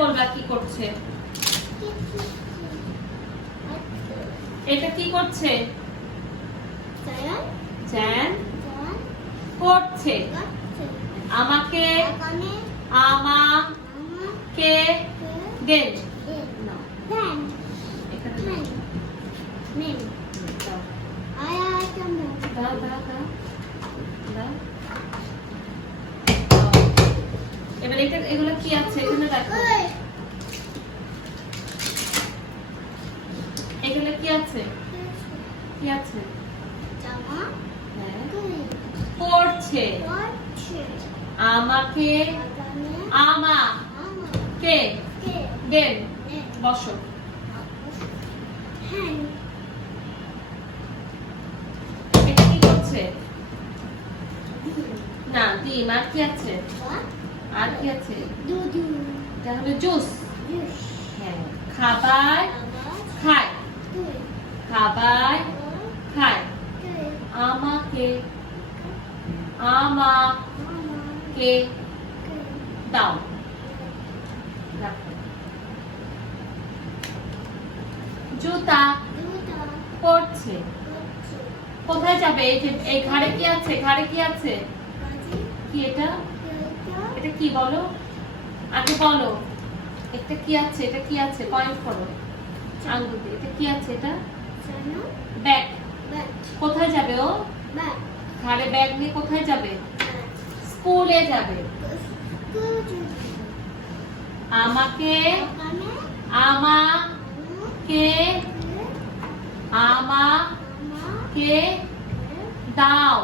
বলবা কি করছে। এটা কি করছে? জ্যান করছে। আমাকে আমাকে দেন। এবার এগুলো কি আছে এখানে দেখো। এগুলো কি আছে? কি আছে? পড়ছে। আমাকে আমাকে দেন। বসো। এটা কি করছে? না ডিম। আর কি আছে? আর কি আছে? তাহলে জুস। হ্যাঁ। খাবার খায়। খাবার খায়। আমাকে আমাকে দাও। জুতা পরছে। কোথায় যাবে? এই যে এই ঘাড়ে কি আছে? ঘাড়ে কি আছে? কি এটা? এটা কি বলো? আগে বলো। এটা কি আছে? এটা কি আছে? পয়েন্ট করো আঙ্গুল দিয়ে। এটা কি আছে? এটা ব্যাগ। কোথায় যাবে ও? ঘাড়ে ব্যাগ নিয়ে কোথায় যাবে? স্কুলে যাবে। আমাকে আমাকে আমাকে দাও।